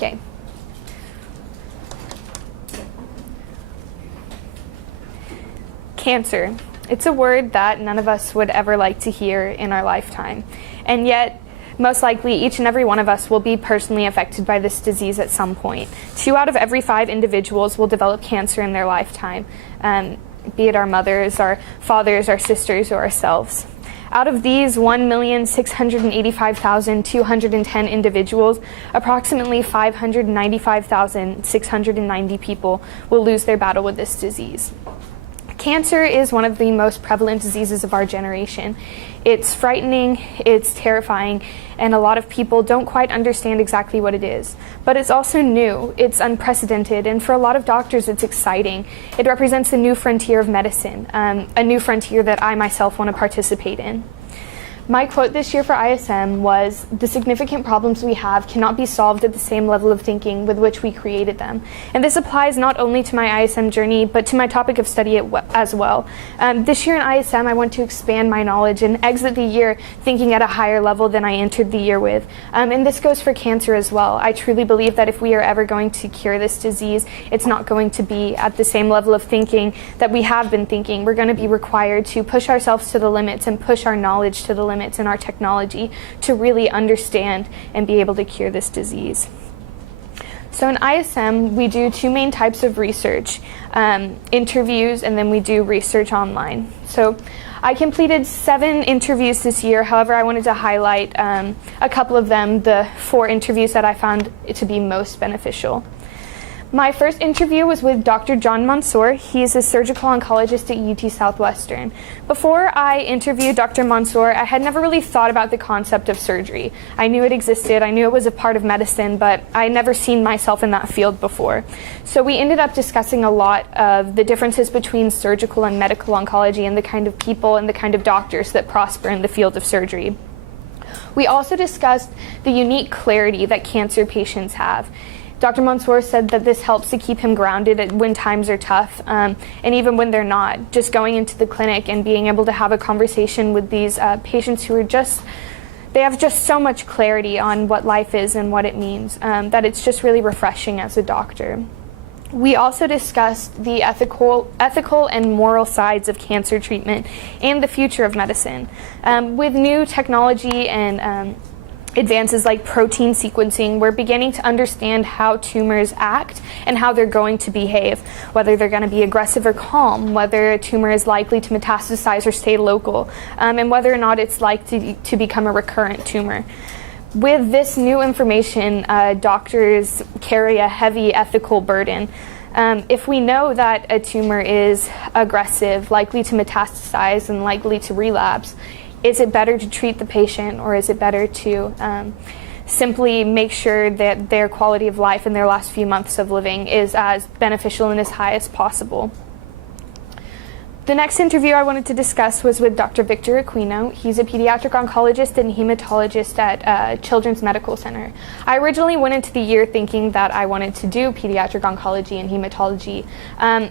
Okay. Cancer. It's a word that none of us would ever like to hear in our lifetime. And yet, most likely, each and every one of us will be personally affected by this disease at some point. 2 out of every 5 individuals will develop cancer in their lifetime, be it our mothers, our fathers, our sisters, or ourselves. Out of these 1,685,210 individuals, approximately 595,690 people will lose their battle with this disease. Cancer is one of the most prevalent diseases of our generation. It's frightening, it's terrifying, and a lot of people don't quite understand exactly what it is. But it's also new, it's unprecedented, and for a lot of doctors it's exciting. It represents a new frontier of medicine, a new frontier that I myself want to participate in. My quote this year for ISM was, "The significant problems we have cannot be solved at the same level of thinking with which we created them." And this applies not only to my ISM journey, but to my topic of study as well. This year in ISM, I want to expand my knowledge and exit the year thinking at a higher level than I entered the year with. And this goes for cancer as well. I truly believe that if we are ever going to cure this disease, it's not going to be at the same level of thinking that we have been thinking. We're going to be required to push ourselves to the limits and push our knowledge to the limits in our technology to really understand and be able to cure this disease. So in ISM, we do 2 main types of research, interviews, and then we do research online. So I completed 7 interviews this year. However, I wanted to highlight a couple of them, the 4 interviews that I found to be most beneficial. My first interview was with Dr. John Mansour. He's a surgical oncologist at UT Southwestern. Before I interviewed Dr. Mansour, I had never really thought about the concept of surgery. I knew it existed, I knew it was a part of medicine, but I had never seen myself in that field before. So we ended up discussing a lot of the differences between surgical and medical oncology and the kind of people and the kind of doctors that prosper in the field of surgery. We also discussed the unique clarity that cancer patients have. Dr. Mansour said that this helps to keep him grounded when times are tough, and even when they're not. Just going into the clinic and being able to have a conversation with these patients who are they have just so much clarity on what life is and what it means, that it's just really refreshing as a doctor. We also discussed the ethical and moral sides of cancer treatment and the future of medicine. With new technology and advances like protein sequencing, we're beginning to understand how tumors act and how they're going to behave, whether they're going to be aggressive or calm, whether a tumor is likely to metastasize or stay local, and whether or not it's likely to become a recurrent tumor. With this new information, doctors carry a heavy ethical burden. If we know that a tumor is aggressive, likely to metastasize, and likely to relapse, is it better to treat the patient, or is it better to simply make sure that their quality of life in their last few months of living is as beneficial and as high as possible? The next interview I wanted to discuss was with Dr. Victor Aquino. He's a pediatric oncologist and hematologist at Children's Medical Center. I originally went into the year thinking that I wanted to do pediatric oncology and hematology.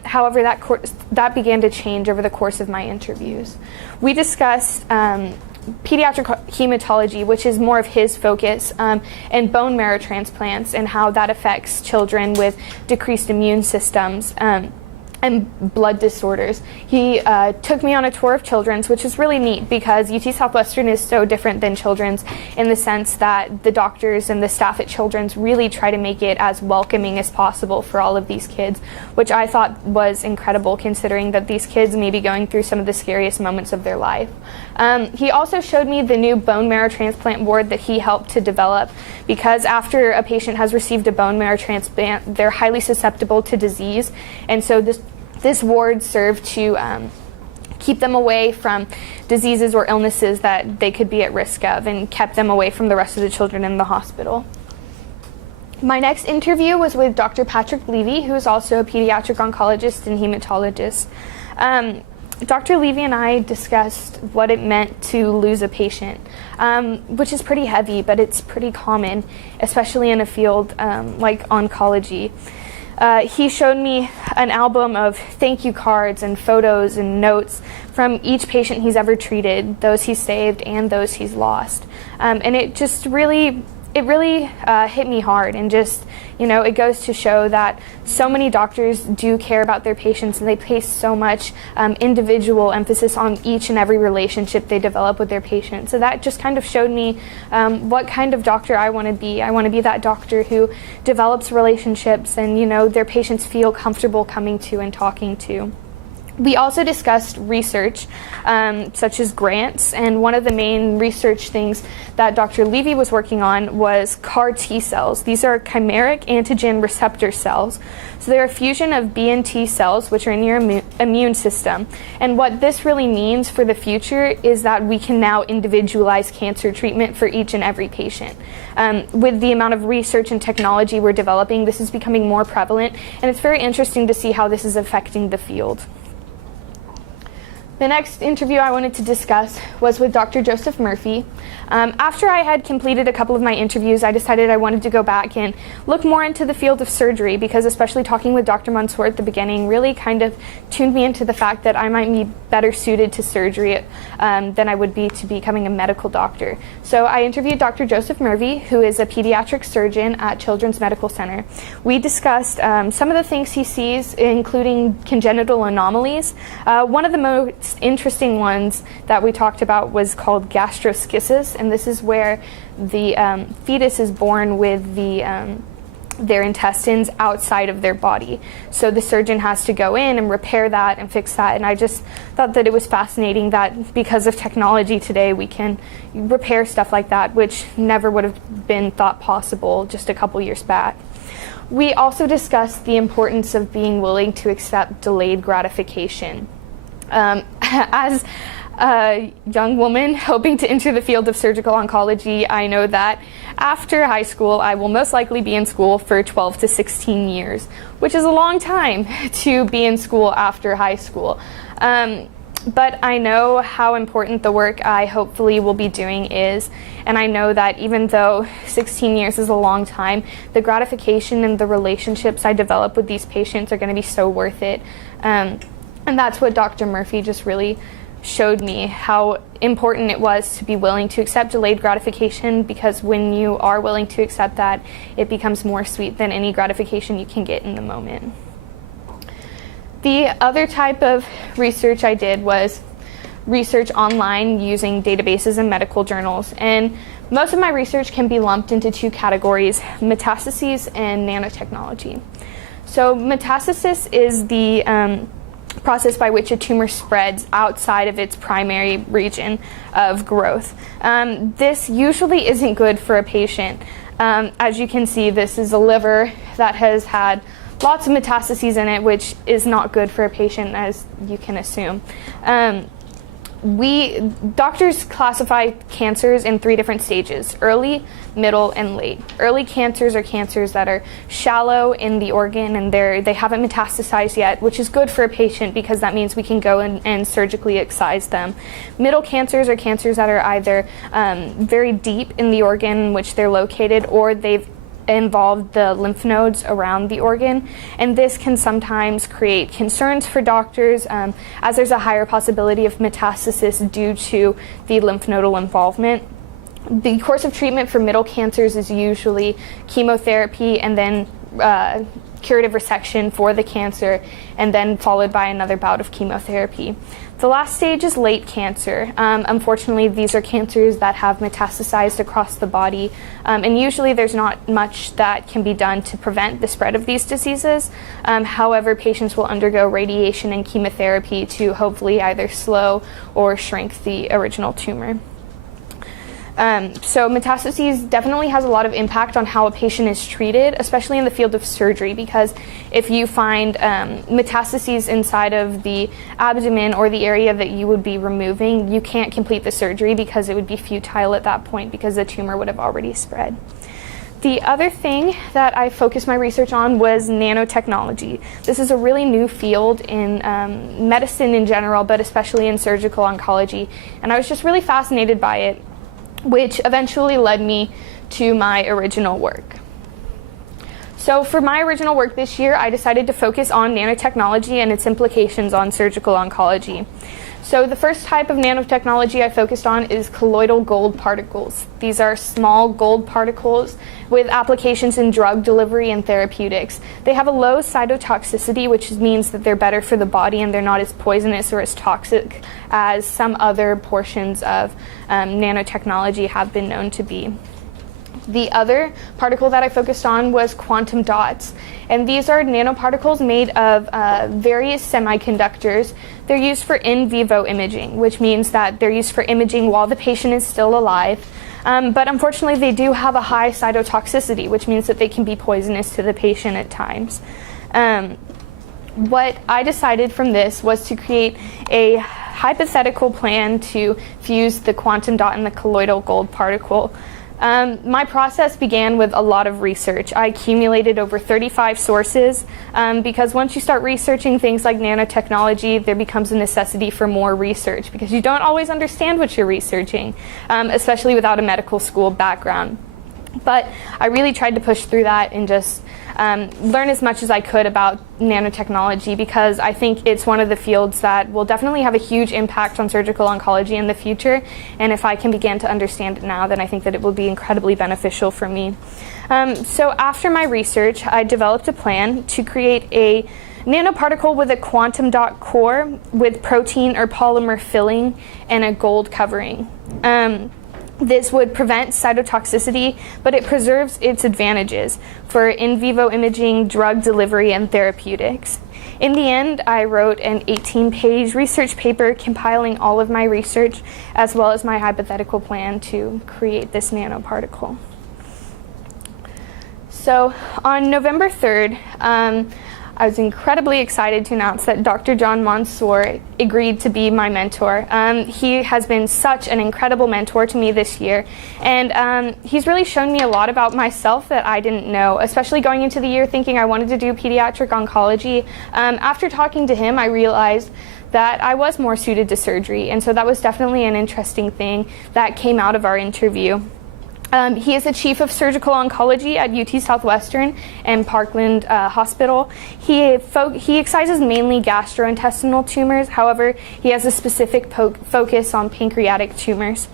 However, that began to change over the course of my interviews. We discussed pediatric hematology, which is more of his focus, and bone marrow transplants and how that affects children with decreased immune systems. And blood disorders. He took me on a tour of Children's, which is really neat because UT Southwestern is so different than Children's in the sense that the doctors and the staff at Children's really try to make it as welcoming as possible for all of these kids, which I thought was incredible considering that these kids may be going through some of the scariest moments of their life. He also showed me the new bone marrow transplant ward that he helped to develop, because after a patient has received a bone marrow transplant, they're highly susceptible to disease, and so this ward served to keep them away from diseases or illnesses that they could be at risk of, and kept them away from the rest of the children in the hospital. My next interview was with Dr. Patrick Levy, who is also a pediatric oncologist and hematologist. Dr. Levy and I discussed what it meant to lose a patient, which is pretty heavy, but it's pretty common, especially in a field like oncology. He showed me an album of thank you cards and photos and notes from each patient he's ever treated, those he's saved and those he's lost. And it just really it really hit me hard, and just, it goes to show that so many doctors do care about their patients, and they place so much individual emphasis on each and every relationship they develop with their patients. So that just kind of showed me what kind of doctor I want to be. I want to be that doctor who develops relationships and, their patients feel comfortable coming to and talking to. We also discussed research, such as grants, and one of the main research things that Dr. Levy was working on was CAR T cells. These are chimeric antigen receptor cells. So they're a fusion of B and T cells, which are in your immune system. And what this really means for the future is that we can now individualize cancer treatment for each and every patient. With the amount of research and technology we're developing, this is becoming more prevalent, and it's very interesting to see how this is affecting the field. The next interview I wanted to discuss was with Dr. Joseph Murphy. After I had completed a couple of my interviews, I decided I wanted to go back and look more into the field of surgery, because especially talking with Dr. Mansour at the beginning really kind of tuned me into the fact that I might be better suited to surgery than I would be to becoming a medical doctor. So I interviewed Dr. Joseph Murphy, who is a pediatric surgeon at Children's Medical Center. We discussed some of the things he sees, including congenital anomalies. One of the most interesting ones that we talked about was called gastroschisis, and this is where the fetus is born with their intestines outside of their body. So the surgeon has to go in and repair that and fix that. And I just thought that it was fascinating that because of technology today, we can repair stuff like that, which never would have been thought possible just a couple years back. We also discussed the importance of being willing to accept delayed gratification. As a young woman hoping to enter the field of surgical oncology, I know that after high school, I will most likely be in school for 12 to 16 years, which is a long time to be in school after high school. But I know how important the work I hopefully will be doing is, and I know that even though 16 years is a long time, the gratification and the relationships I develop with these patients are going to be so worth it. And that's what Dr. Murphy just really showed me, how important it was to be willing to accept delayed gratification, because when you are willing to accept that, it becomes more sweet than any gratification you can get in the moment. The other type of research I did was research online using databases and medical journals. And most of my research can be lumped into two categories: metastases and nanotechnology. So metastasis is the process by which a tumor spreads outside of its primary region of growth. This usually isn't good for a patient. As you can see, this is a liver that has had lots of metastases in it, which is not good for a patient, as you can assume. Doctors classify cancers in 3 different stages: early, middle, and late. Early cancers are cancers that are shallow in the organ and they haven't metastasized yet, which is good for a patient because that means we can go in and surgically excise them. Middle cancers are cancers that are either very deep in the organ in which they're located, or they've involved the lymph nodes around the organ, and this can sometimes create concerns for doctors, as there's a higher possibility of metastasis due to the lymph nodal involvement. The course of treatment for middle cancers is usually chemotherapy and then curative resection for the cancer, and then followed by another bout of chemotherapy. The last stage is late cancer. Unfortunately, these are cancers that have metastasized across the body, and usually there's not much that can be done to prevent the spread of these diseases. However, patients will undergo radiation and chemotherapy to hopefully either slow or shrink the original tumor. So metastases definitely has a lot of impact on how a patient is treated, especially in the field of surgery, because if you find metastases inside of the abdomen or the area that you would be removing, you can't complete the surgery because it would be futile at that point because the tumor would have already spread. The other thing that I focused my research on was nanotechnology. This is a really new field in medicine in general, but especially in surgical oncology, and I was just really fascinated by it, which eventually led me to my original work. So for my original work this year, I decided to focus on nanotechnology and its implications on surgical oncology. So the first type of nanotechnology I focused on is colloidal gold particles. These are small gold particles with applications in drug delivery and therapeutics. They have a low cytotoxicity, which means that they're better for the body and they're not as poisonous or as toxic as some other portions of nanotechnology have been known to be. The other particle that I focused on was quantum dots, and these are nanoparticles made of various semiconductors. They're used for in vivo imaging, which means that they're used for imaging while the patient is still alive. But unfortunately, they do have a high cytotoxicity, which means that they can be poisonous to the patient at times. What I decided from this was to create a hypothetical plan to fuse the quantum dot and the colloidal gold particle. My process began with a lot of research. I accumulated over 35 sources because once you start researching things like nanotechnology, there becomes a necessity for more research because you don't always understand what you're researching, especially without a medical school background. But I really tried to push through that and just learn as much as I could about nanotechnology because I think it's one of the fields that will definitely have a huge impact on surgical oncology in the future. And if I can begin to understand it now, then I think that it will be incredibly beneficial for me. So after my research, I developed a plan to create a nanoparticle with a quantum dot core with protein or polymer filling and a gold covering. This would prevent cytotoxicity, but it preserves its advantages for in vivo imaging, drug delivery, and therapeutics. In the end, I wrote an 18-page research paper compiling all of my research as well as my hypothetical plan to create this nanoparticle. So on November 3rd, I was incredibly excited to announce that Dr. John Mansour agreed to be my mentor. He has been such an incredible mentor to me this year, and he's really shown me a lot about myself that I didn't know, especially going into the year thinking I wanted to do pediatric oncology. After talking to him, I realized that I was more suited to surgery, and so that was definitely an interesting thing that came out of our interview. He is the chief of surgical oncology at UT Southwestern and Parkland Hospital. He excises mainly gastrointestinal tumors. However, he has a specific focus on pancreatic tumors,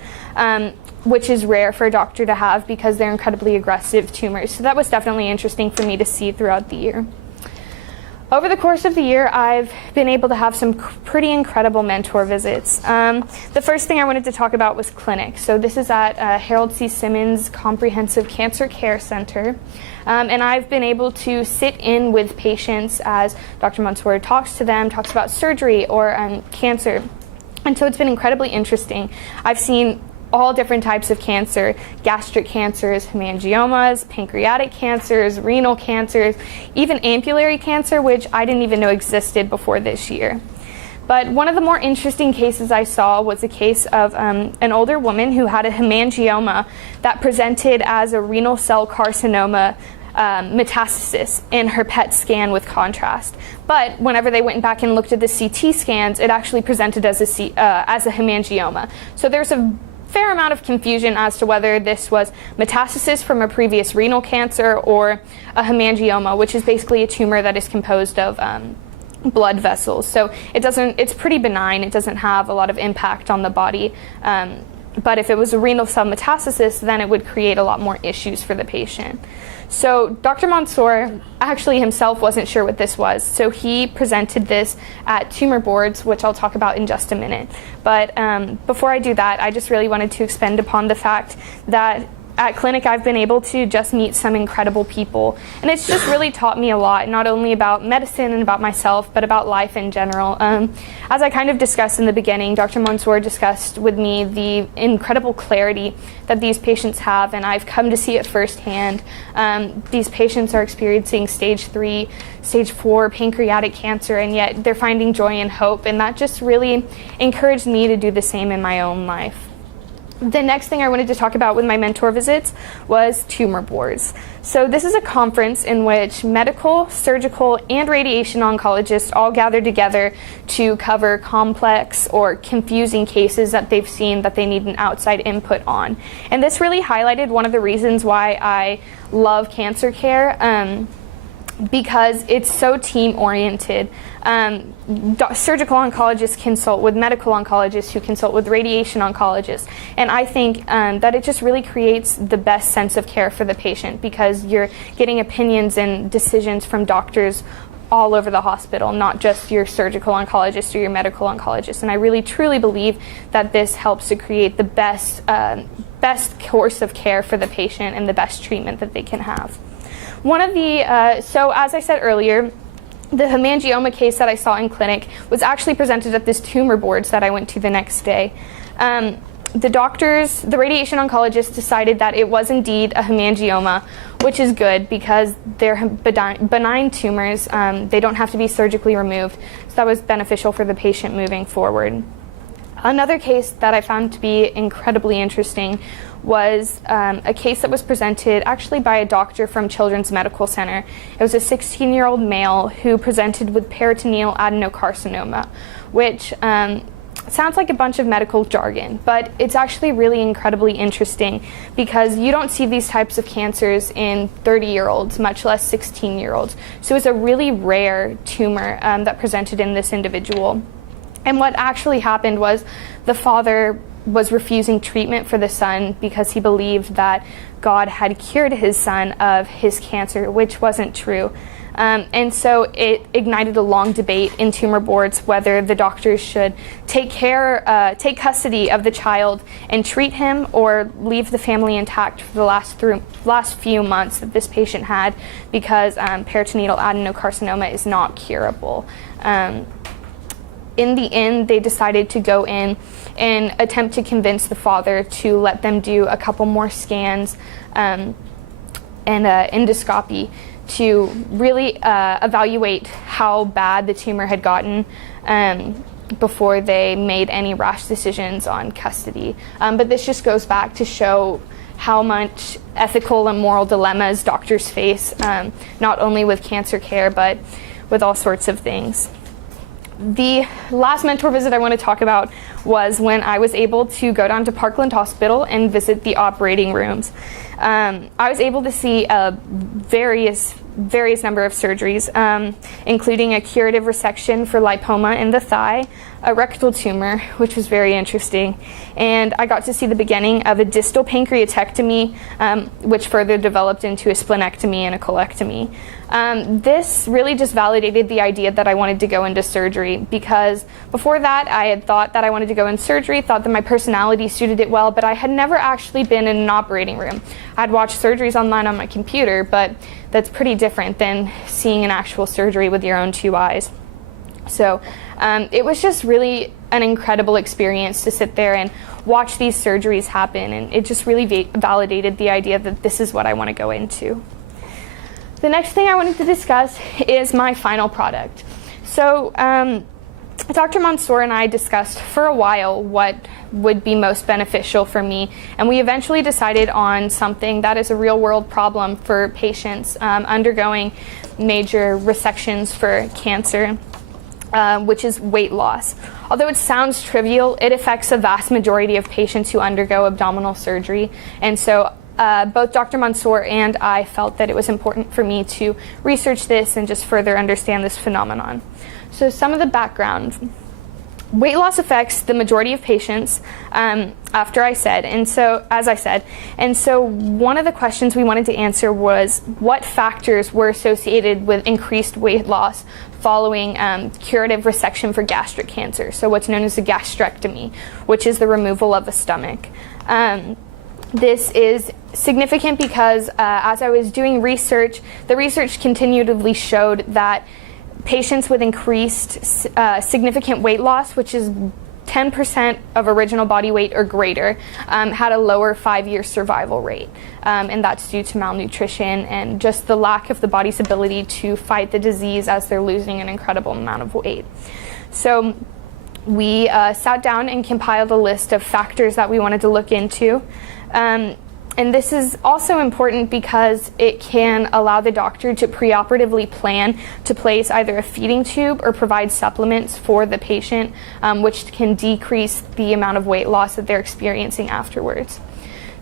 which is rare for a doctor to have because they're incredibly aggressive tumors. So that was definitely interesting for me to see throughout the year. Over the course of the year, I've been able to have some pretty incredible mentor visits. The first thing I wanted to talk about was clinic. So this is at Harold C. Simmons Comprehensive Cancer Care Center. And I've been able to sit in with patients as Dr. Mansour talks to them, talks about surgery or cancer. And so it's been incredibly interesting. I've seen all different types of cancer, gastric cancers, hemangiomas, pancreatic cancers, renal cancers, even ampullary cancer, which I didn't even know existed before this year. But one of the more interesting cases I saw was a case of an older woman who had a hemangioma that presented as a renal cell carcinoma metastasis in her PET scan with contrast. But whenever they went back and looked at the CT scans, it actually presented as a hemangioma. So there's a fair amount of confusion as to whether this was metastasis from a previous renal cancer or a hemangioma, which is basically a tumor that is composed of blood vessels. So it's pretty benign. It doesn't have a lot of impact on the body. But if it was a renal cell metastasis, then it would create a lot more issues for the patient. So Dr. Mansour actually himself wasn't sure what this was, so he presented this at tumor boards, which I'll talk about in just a minute. But before I do that, I just really wanted to expand upon the fact that at clinic I've been able to just meet some incredible people, and it's just really taught me a lot, not only about medicine and about myself, but about life in general. As I kind of discussed in the beginning, Dr. Mansour discussed with me the incredible clarity that these patients have, and I've come to see it firsthand. These patients are experiencing stage 3, stage 4 pancreatic cancer, and yet they're finding joy and hope, and that just really encouraged me to do the same in my own life. The next thing I wanted to talk about with my mentor visits was tumor boards. So this is a conference in which medical, surgical, and radiation oncologists all gather together to cover complex or confusing cases that they've seen that they need an outside input on. And this really highlighted one of the reasons why I love cancer care. because it's so team-oriented. Surgical oncologists consult with medical oncologists who consult with radiation oncologists. And I think that it just really creates the best sense of care for the patient, because you're getting opinions and decisions from doctors all over the hospital, not just your surgical oncologist or your medical oncologist. And I really truly believe that this helps to create the best course of care for the patient and the best treatment that they can have. One of the, so as I said earlier, the hemangioma case that I saw in clinic was actually presented at this tumor boards that I went to the next day. The radiation oncologist decided that it was indeed a hemangioma, which is good because they're benign tumors. They don't have to be surgically removed, so that was beneficial for the patient moving forward. Another case that I found to be incredibly interesting was a case that was presented actually by a doctor from Children's Medical Center. It was a 16-year-old male who presented with peritoneal adenocarcinoma, which sounds like a bunch of medical jargon, but it's actually really incredibly interesting because you don't see these types of cancers in 30-year-olds, much less 16-year-olds. So it's a really rare tumor that presented in this individual. And what actually happened was the father was refusing treatment for the son because he believed that God had cured his son of his cancer, which wasn't true. And so it ignited a long debate in tumor boards whether the doctors should take custody of the child and treat him, or leave the family intact for the last few months that this patient had, because peritoneal adenocarcinoma is not curable. In the end, they decided to go in and attempt to convince the father to let them do a couple more scans and endoscopy to really evaluate how bad the tumor had gotten before they made any rash decisions on custody. But this just goes back to show how much ethical and moral dilemmas doctors face, not only with cancer care, but with all sorts of things. The last mentor visit I want to talk about was when I was able to go down to Parkland Hospital and visit the operating rooms. I was able to see a various number of surgeries, including a curative resection for lipoma in the thigh, a rectal tumor, which was very interesting, and I got to see the beginning of a distal pancreatectomy, which further developed into a splenectomy and a colectomy. This really just validated the idea that I wanted to go into surgery, because before that I had thought that I wanted to go in surgery, thought that my personality suited it well, but I had never actually been in an operating room. I'd watched surgeries online on my computer, but that's pretty different than seeing an actual surgery with your own two eyes. So it was just really an incredible experience to sit there and watch these surgeries happen, and it just really validated the idea that this is what I want to go into. The next thing I wanted to discuss is my final product. So Dr. Mansour and I discussed for a while what would be most beneficial for me, and we eventually decided on something that is a real-world problem for patients undergoing major resections for cancer, which is weight loss. Although it sounds trivial, it affects a vast majority of patients who undergo abdominal surgery, and so both Dr. Mansour and I felt that it was important for me to research this and just further understand this phenomenon. So some of the background. Weight loss affects the majority of patients, as I said, and so one of the questions we wanted to answer was what factors were associated with increased weight loss following curative resection for gastric cancer, so what's known as a gastrectomy, which is the removal of the stomach. This is significant because as I was doing research, the research continually showed that patients with increased significant weight loss, which is 10% of original body weight or greater, had a lower 5-year survival rate. And that's due to malnutrition and just the lack of the body's ability to fight the disease as they're losing an incredible amount of weight. So we sat down and compiled a list of factors that we wanted to look into. And this is also important because it can allow the doctor to preoperatively plan to place either a feeding tube or provide supplements for the patient, which can decrease the amount of weight loss that they're experiencing afterwards.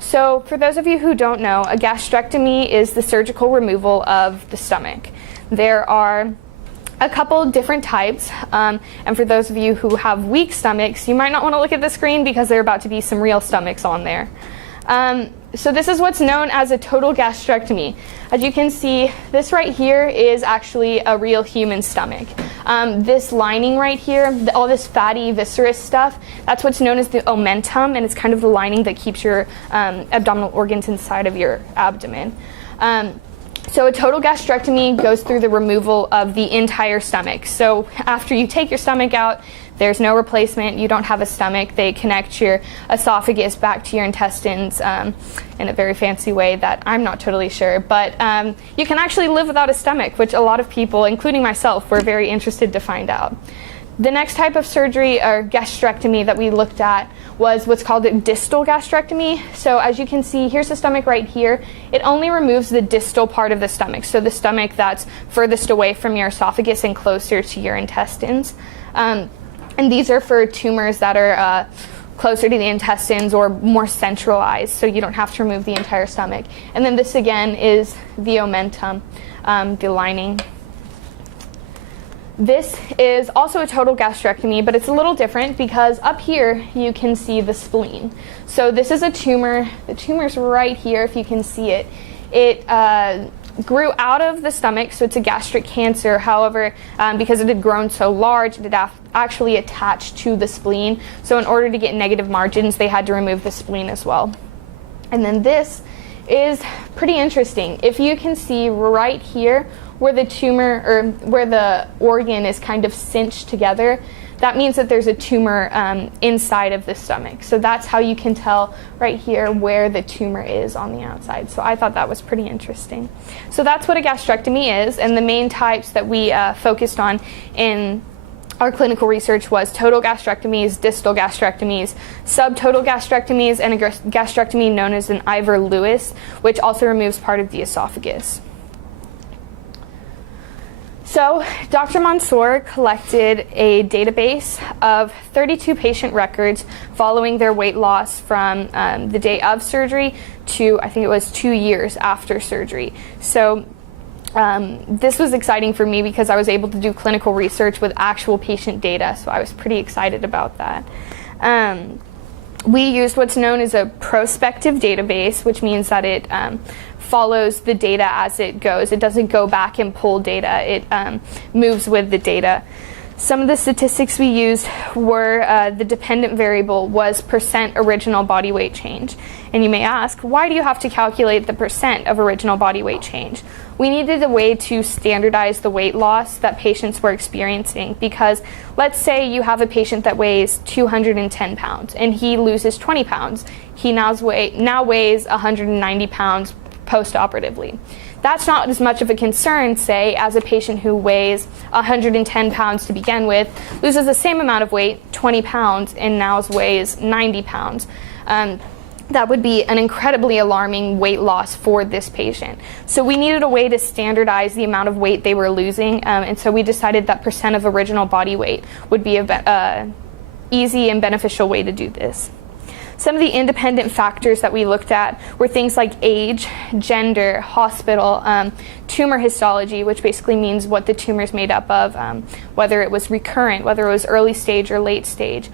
So for those of you who don't know, a gastrectomy is the surgical removal of the stomach. There are a couple different types, and for those of you who have weak stomachs, you might not want to look at the screen because there are about to be some real stomachs on there. So this is what's known as a total gastrectomy. As you can see, this right here is actually a real human stomach. This lining right here, all this fatty viscerous stuff, that's what's known as the omentum, and it's kind of the lining that keeps your abdominal organs inside of your abdomen. So a total gastrectomy goes through the removal of the entire stomach. So after you take your stomach out, there's no replacement. You don't have a stomach. They connect your esophagus back to your intestines in a very fancy way that I'm not totally sure. But you can actually live without a stomach, which a lot of people, including myself, were very interested to find out. The next type of surgery or gastrectomy that we looked at was what's called a distal gastrectomy. So as you can see, here's the stomach right here. It only removes the distal part of the stomach, so the stomach that's furthest away from your esophagus and closer to your intestines. And these are for tumors that are closer to the intestines or more centralized, so you don't have to remove the entire stomach. And then this again is the omentum, the lining. This is also a total gastrectomy, but it's a little different because up here you can see the spleen. So this is a tumor. The tumor's right here, if you can see it. It grew out of the stomach, so it's a gastric cancer. However, because it had grown so large, it had actually attached to the spleen. So in order to get negative margins, they had to remove the spleen as well. And then this is pretty interesting. If you can see right here where the tumor or where the organ is kind of cinched together, that means that there's a tumor inside of the stomach. So that's how you can tell right here where the tumor is on the outside. So I thought that was pretty interesting. So that's what a gastrectomy is, and the main types that we focused on in our clinical research was total gastrectomies, distal gastrectomies, subtotal gastrectomies, and a gastrectomy known as an Ivor-Lewis, which also removes part of the esophagus. So Dr. Mansour collected a database of 32 patient records following their weight loss from the day of surgery to, I think it was 2 years after surgery. So this was exciting for me because I was able to do clinical research with actual patient data, so I was pretty excited about that. We used what's known as a prospective database, which means that it follows the data as it goes. It doesn't go back and pull data. It moves with the data. Some of the statistics we used were the dependent variable was percent original body weight change. And you may ask, why do you have to calculate the percent of original body weight change? We needed a way to standardize the weight loss that patients were experiencing, because let's say you have a patient that weighs 210 pounds and he loses 20 pounds. He now weighs 190 pounds post-operatively. That's not as much of a concern, say, as a patient who weighs 110 pounds to begin with, loses the same amount of weight, 20 pounds, and now weighs 90 pounds. That would be an incredibly alarming weight loss for this patient. So we needed a way to standardize the amount of weight they were losing, and so we decided that percent of original body weight would be a easy and beneficial way to do this. Some of the independent factors that we looked at were things like age, gender, hospital, tumor histology, which basically means what the tumor is made up of, whether it was recurrent, whether it was early stage or late stage.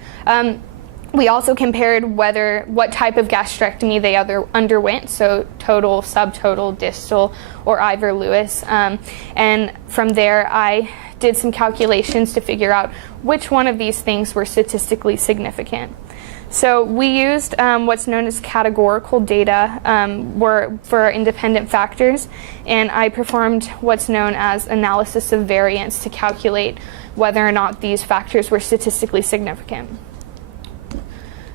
We also compared what type of gastrectomy they underwent, so total, subtotal, distal, or Ivor-Lewis. And from there, I did some calculations to figure out which one of these things were statistically significant. So we used what's known as categorical data for our independent factors, and I performed what's known as analysis of variance to calculate whether or not these factors were statistically significant.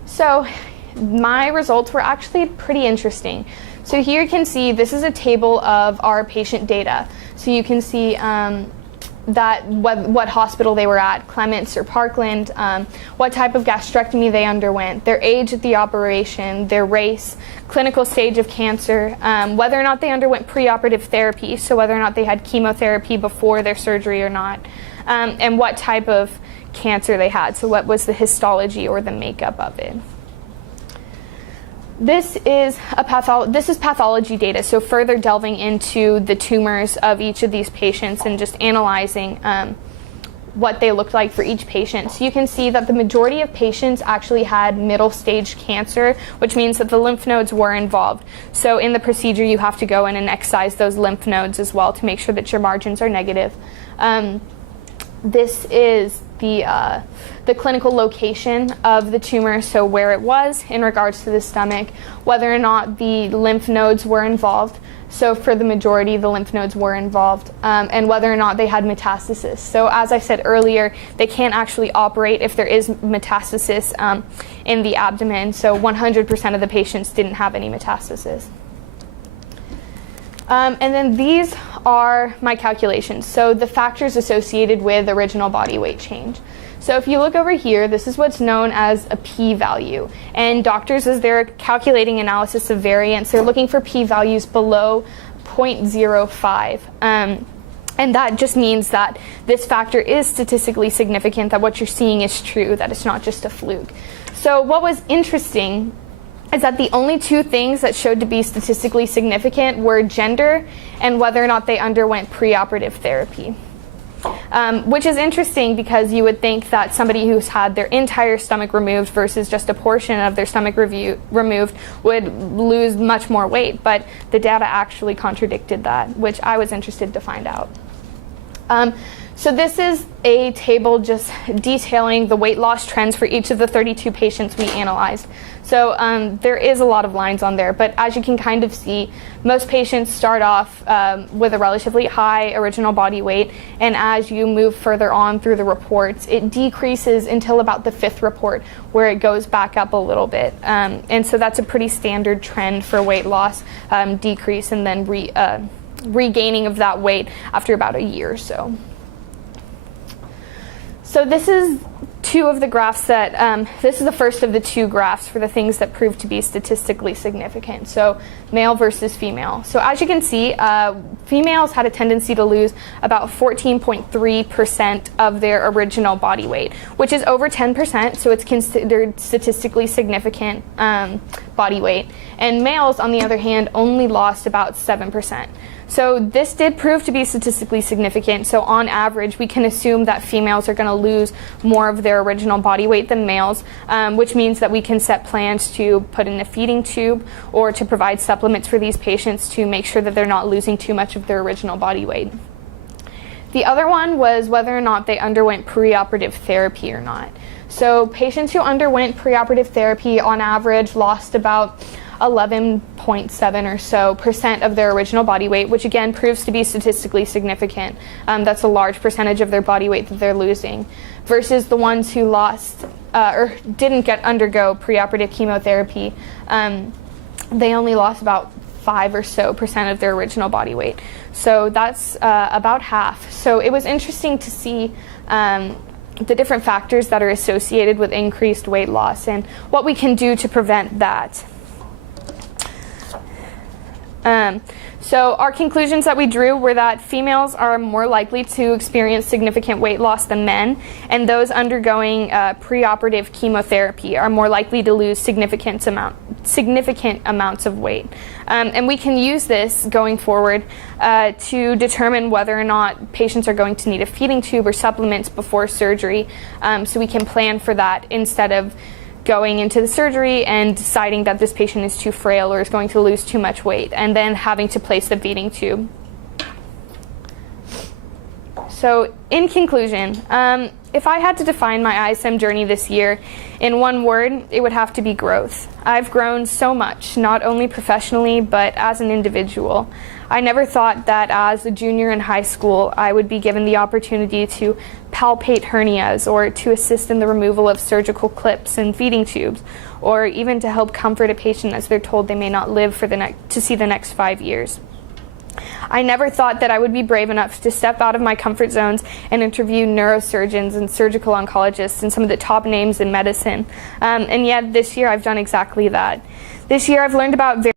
So my results were actually pretty interesting. So here you can see this is a table of our patient data. So you can see that what hospital they were at, Clements or Parkland, what type of gastrectomy they underwent, their age at the operation, their race, clinical stage of cancer, whether or not they underwent preoperative therapy, so whether or not they had chemotherapy before their surgery or not, and what type of cancer they had, so what was the histology or the makeup of it. This is pathology data, so further delving into the tumors of each of these patients and just analyzing what they looked like for each patient. So you can see that the majority of patients actually had middle stage cancer, which means that the lymph nodes were involved. So in the procedure, you have to go in and excise those lymph nodes as well to make sure that your margins are negative. This is the clinical location of the tumor, so where it was in regards to the stomach, whether or not the lymph nodes were involved. So for the majority, the lymph nodes were involved, and whether or not they had metastasis. So as I said earlier, they can't actually operate if there is metastasis in the abdomen. So 100% of the patients didn't have any metastasis. And then these are my calculations. So the factors associated with original body weight change. So if you look over here, this is what's known as a p-value. And doctors, as they're calculating analysis of variance, they're looking for p-values below 0.05. And that just means that this factor is statistically significant, that what you're seeing is true, that it's not just a fluke. So what was interesting is that the only two things that showed to be statistically significant were gender and whether or not they underwent preoperative therapy. Which is interesting because you would think that somebody who's had their entire stomach removed versus just a portion of their stomach removed would lose much more weight, but the data actually contradicted that, which I was interested to find out. So this is a table just detailing the weight loss trends for each of the 32 patients we analyzed. So there is a lot of lines on there, but as you can kind of see, most patients start off with a relatively high original body weight, and as you move further on through the reports, it decreases until about the 5th report, where it goes back up a little bit. And so that's a pretty standard trend for weight loss, decrease and then regaining of that weight after about a year or so. So this is two of the graphs that, this is the first of the two graphs for the things that proved to be statistically significant. So male versus female. So as you can see, females had a tendency to lose about 14.3% of their original body weight, which is over 10%, so it's considered statistically significant body weight. And males, on the other hand, only lost about 7%. So this did prove to be statistically significant. So on average, we can assume that females are going to lose more of their original body weight than males, which means that we can set plans to put in a feeding tube or to provide supplements for these patients to make sure that they're not losing too much of their original body weight. The other one was whether or not they underwent preoperative therapy or not. So patients who underwent preoperative therapy on average lost about 11.7 or so % of their original body weight, which again proves to be statistically significant. That's a large percentage of their body weight that they're losing, versus the ones who lost or didn't undergo preoperative chemotherapy. They only lost about 5 or so % of their original body weight. So that's about half. So it was interesting to see the different factors that are associated with increased weight loss and what we can do to prevent that. So our conclusions that we drew were that females are more likely to experience significant weight loss than men, and those undergoing preoperative chemotherapy are more likely to lose significant amounts of weight. And we can use this going forward to determine whether or not patients are going to need a feeding tube or supplements before surgery, so we can plan for that instead of going into the surgery and deciding that this patient is too frail or is going to lose too much weight, and then having to place the feeding tube. So in conclusion, if I had to define my ISM journey this year in one word, it would have to be growth. I've grown so much, not only professionally, but as an individual. I never thought that as a junior in high school, I would be given the opportunity to palpate hernias or to assist in the removal of surgical clips and feeding tubes, or even to help comfort a patient as they're told they may not live to see the next 5 years. I never thought that I would be brave enough to step out of my comfort zones and interview neurosurgeons and surgical oncologists and some of the top names in medicine. And yet this year I've done exactly that. This year I've learned about